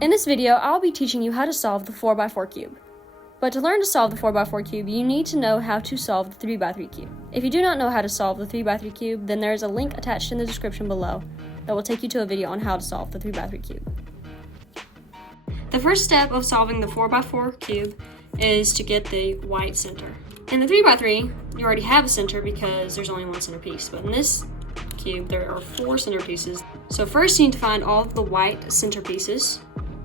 In this video, I'll be teaching you how to solve the 4x4 cube. But to learn to solve the 4x4 cube, you need to know how to solve the 3x3 cube. If you do not know how to solve the 3x3 cube, then there is a link attached in the description below that will take you to a video on how to solve the 3x3 cube. The first step of solving the 4x4 cube is to get the white center. In the 3x3, you already have a center because there's only one centerpiece, but in this cube, there are 4 centerpieces. So first you need to find all of the white centerpieces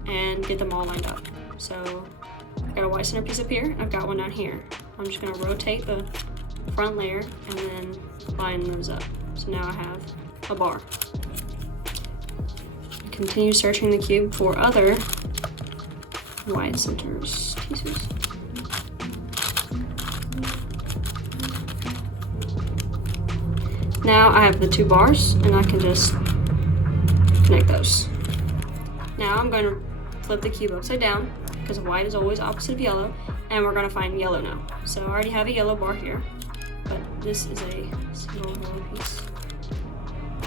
and get them all lined up. So I've got a white centerpiece up here, I've got one down here. I'm just gonna rotate the front layer and then line those up. So now I have a bar. Continue searching the cube for other white centers pieces. Now I have the 2 bars and I can just connect those. Now I'm going to flip the cube upside down because white is always opposite of yellow, and we're going to find yellow now. So I already have a yellow bar here, but this is a single yellow piece.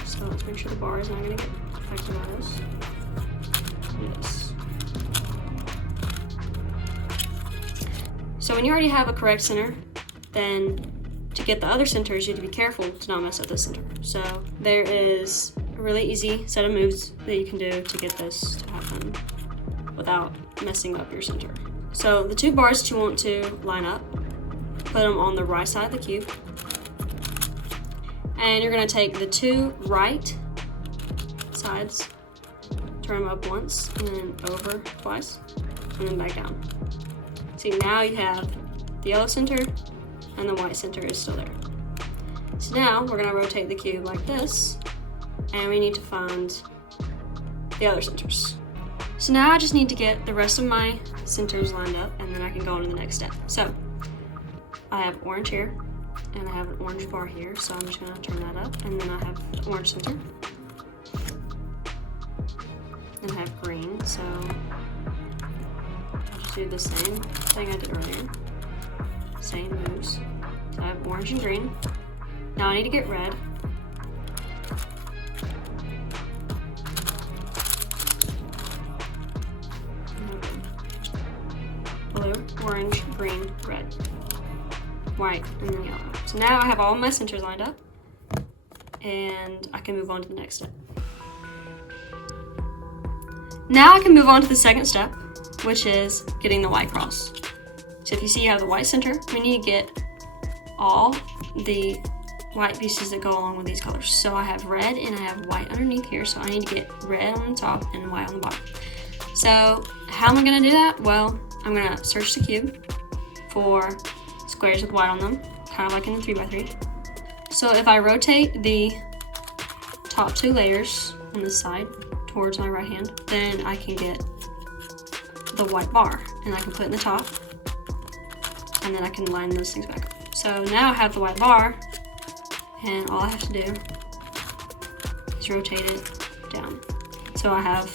So let's make sure the bar is not going to get affected by this. Yes. So when you already have a correct center, then to get the other centers, you have to be careful to not mess up this center. So there is a really easy set of moves that you can do to get this to happen without messing up your center. So the 2 bars that you want to line up, put them on the right side of the cube. And you're going to take the 2 right sides, turn them up once, and then over twice, and then back down. See, now you have the yellow center and the white center is still there. So now we're going to rotate the cube like this, and we need to find the other centers. So now I just need to get the rest of my centers lined up, and then I can go on to the next step. So I have orange here, and I have an orange bar here, so I'm just going to turn that up, and then I have the orange center. And I have green, so I'll just do the same thing I did earlier. Same moves. So I have orange and green. Now I need to get red. Blue, orange, green, red, white, and then yellow. So now I have all my centers lined up, and I can move on to the next step. Now I can move on to the second step, which is getting the white cross. So if you see you have the white center, we need to get all the white pieces that go along with these colors. So I have red and I have white underneath here, so I need to get red on the top and white on the bottom. So how am I gonna do that? Well, I'm gonna search the cube for squares with white on them, kind of like in the 3x3. So if I rotate the top 2 layers on this side towards my right hand, then I can get the white bar, and I can put it in the top, and then I can line those things back up. So now I have the white bar, and all I have to do is rotate it down. So I have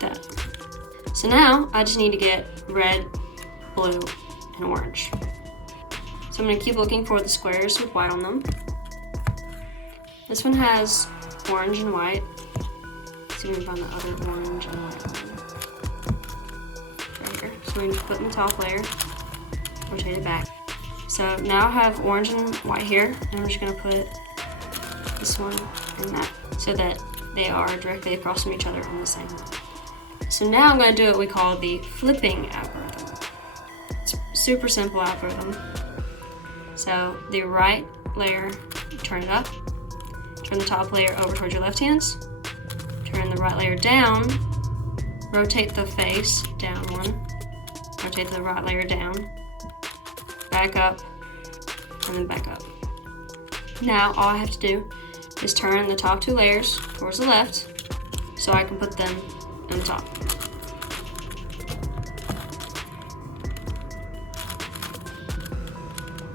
that. So now I just need to get red, blue, and orange. So I'm gonna keep looking for the squares with white on them. This one has orange and white. Let's see if we can find the other orange and white one. Right here. So we can put in the top layer, rotate it back. So now I have orange and white here, and I'm just gonna put this one and that so that they are directly across from each other on the same line. So now I'm gonna do what we call the flipping algorithm. It's a super simple algorithm. So the right layer, turn it up, turn the top layer over towards your left hands, turn the right layer down, rotate the face down one, rotate the right layer down, back up, and then back up. Now all I have to do is turn the top 2 layers towards the left so I can put them on the top.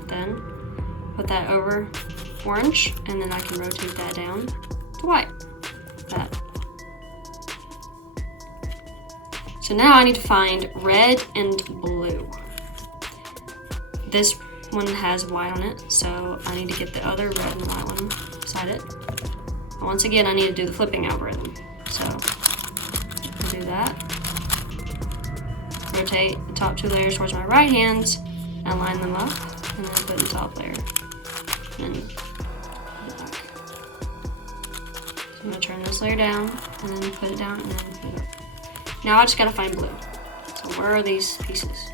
Then put that over orange, and then I can rotate that down to white. That. So now I need to find red and blue. This one has white on it, so I need to get the other red and white one beside it. Once again, I need to do the flipping algorithm. So do that. Rotate the top 2 layers towards my right hand and line them up, and then put the top layer. And then put it back. So I'm gonna turn this layer down, and then put it down, and then put it up. Now I just gotta find blue. So where are these pieces?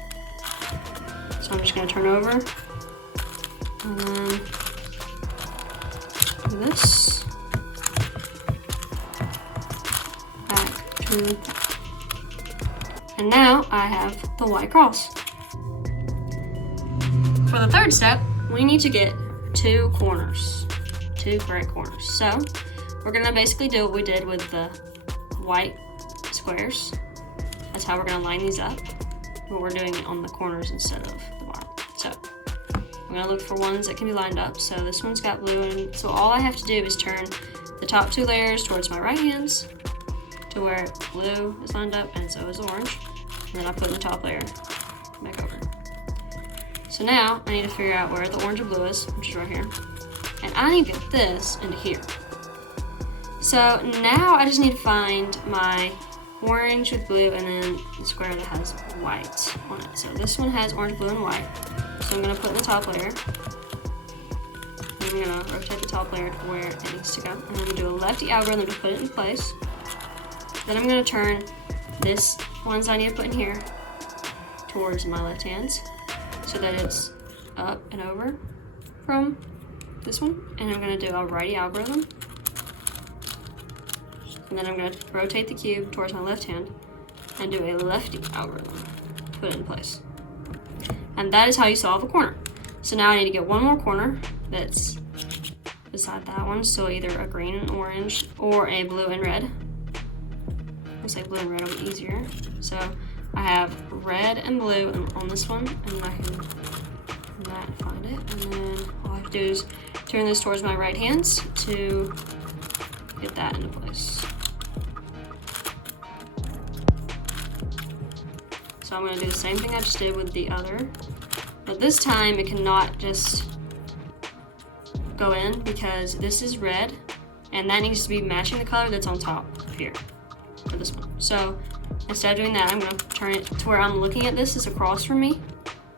So I'm just gonna turn over, and then do this. Back to. And now I have the white cross. For the third step, we need to get 2 corners, 2 correct corners. So we're gonna basically do what we did with the white squares. That's how we're gonna line these up, but we're doing it on the corners instead of the bottom. So I'm gonna look for ones that can be lined up. So this one's got blue, and so all I have to do is turn the top 2 layers towards my right hands to where blue is lined up, and so is orange. And then I put the top layer back over. So now I need to figure out where the orange and blue is, which is right here. And I need to get this into here. So now I just need to find my orange with blue and then the square that has white on it. So this one has orange, blue, and white. So I'm gonna put in the top layer. And I'm gonna rotate the top layer to where it needs to go. And I'm gonna do a lefty algorithm to put it in place. Then I'm gonna turn this ones I need to put in here towards my left hands so that it's up and over from this one. And I'm gonna do a righty algorithm. And then I'm gonna rotate the cube towards my left hand and do a lefty algorithm to put it in place. And that is how you solve a corner. So now I need to get one more corner that's beside that one. So either a green and orange or a blue and red. Looks like blue and red will be easier. So I have red and blue on this one, and I can find it. And then all I have to do is turn this towards my right hands to get that into place. So I'm gonna do the same thing I just did with the other, but this time it cannot just go in because this is red, and that needs to be matching the color that's on top here for this one. So instead of doing that, I'm gonna turn it to where I'm looking at this is across from me,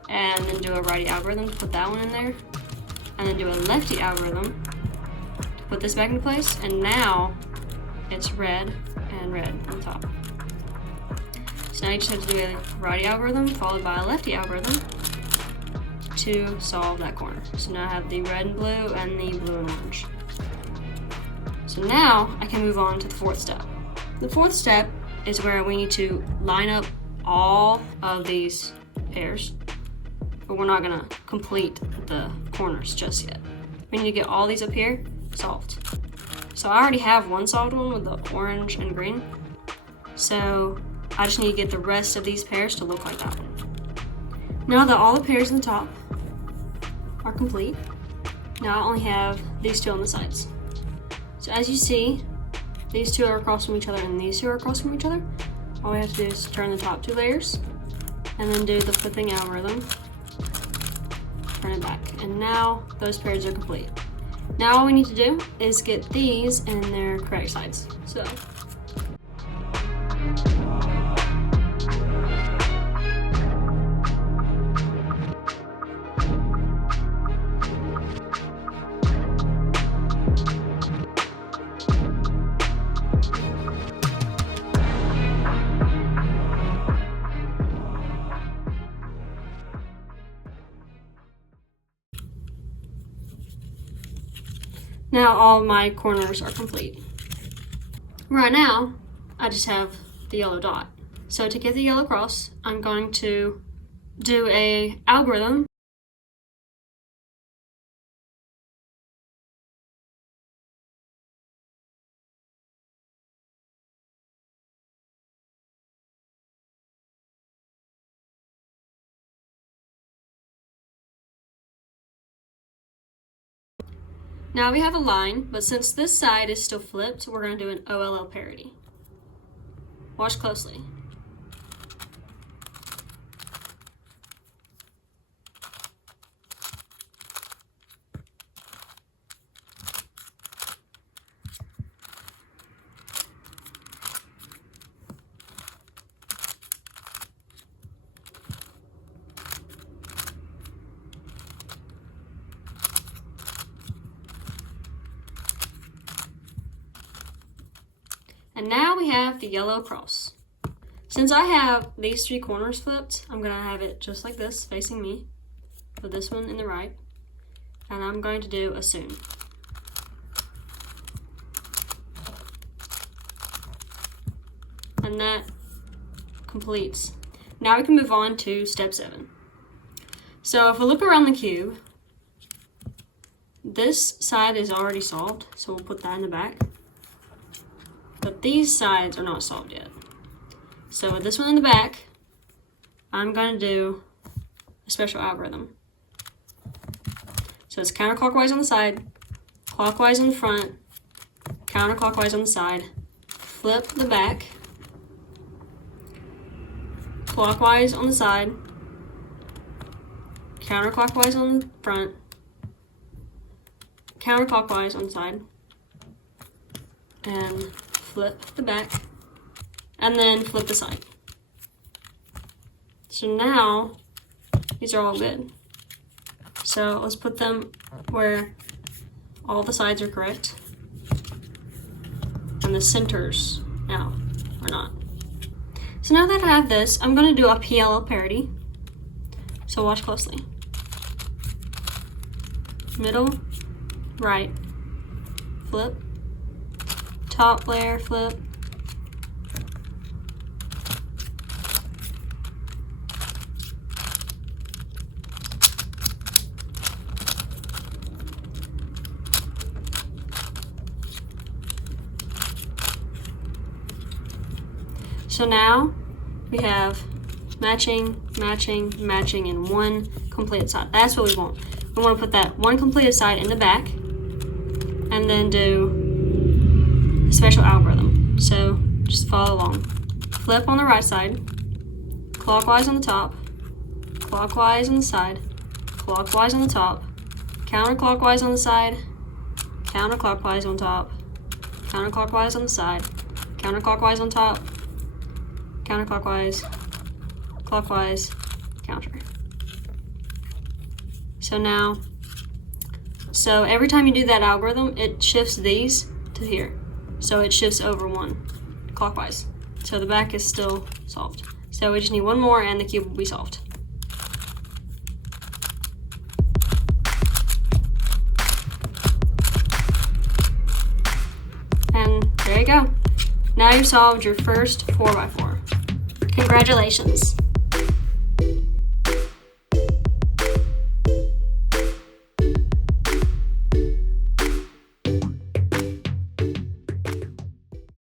and then do a righty algorithm to put that one in there, and then do a lefty algorithm to put this back into place, and now it's red and red on top. So now you just have to do a righty algorithm followed by a lefty algorithm to solve that corner. So now I have the red and blue and the blue and orange. So now I can move on to the 4th step. The 4th step is where we need to line up all of these pairs, but we're not gonna complete the corners just yet. We need to get all these up here solved. So I already have one solved one with the orange and green. So I just need to get the rest of these pairs to look like that one. Now that all the pairs in the top are complete, now I only have these 2 on the sides. So as you see, these 2 are across from each other and these 2 are across from each other. All we have to do is turn the top 2 layers and then do the flipping algorithm, turn it back. And now those pairs are complete. Now all we need to do is get these in their correct sides. So now all my corners are complete. Right now, I just have the yellow dot. So to get the yellow cross, I'm going to do a algorithm. Now we have a line, but since this side is still flipped, we're going to do an OLL parity. Watch closely. And now we have the yellow cross. Since I have these 3 corners flipped, I'm gonna have it just like this, facing me, with this one in the right. And I'm going to do assume. And that completes. Now we can move on to step 7. So if we look around the cube, this side is already solved, so we'll put that in the back. But these sides are not solved yet. So with this one in the back, I'm going to do a special algorithm. So it's counterclockwise on the side, clockwise on the front, counterclockwise on the side, flip the back, clockwise on the side, counterclockwise on the front, counterclockwise on the side, and flip the back, and then flip the side. So now these are all good. So let's put them where all the sides are correct and the centers now are not. So now that I have this, I'm going to do a PLL parity. So watch closely. Middle, right, flip, top layer, flip, so now we have matching, matching, matching, and one completed side. That's what we want. We want to put that one completed side in the back and then do a special algorithm. So just follow along. Flip on the right side, clockwise on the top, clockwise on the side, clockwise on the top, counterclockwise on the side, counterclockwise on top, counterclockwise on the side, counterclockwise on top, counterclockwise, clockwise, counter. So every time you do that algorithm, it shifts these to here. So it shifts over one clockwise. So the back is still solved. So we just need one more and the cube will be solved. And there you go. Now you've solved your first 4x4. Congratulations.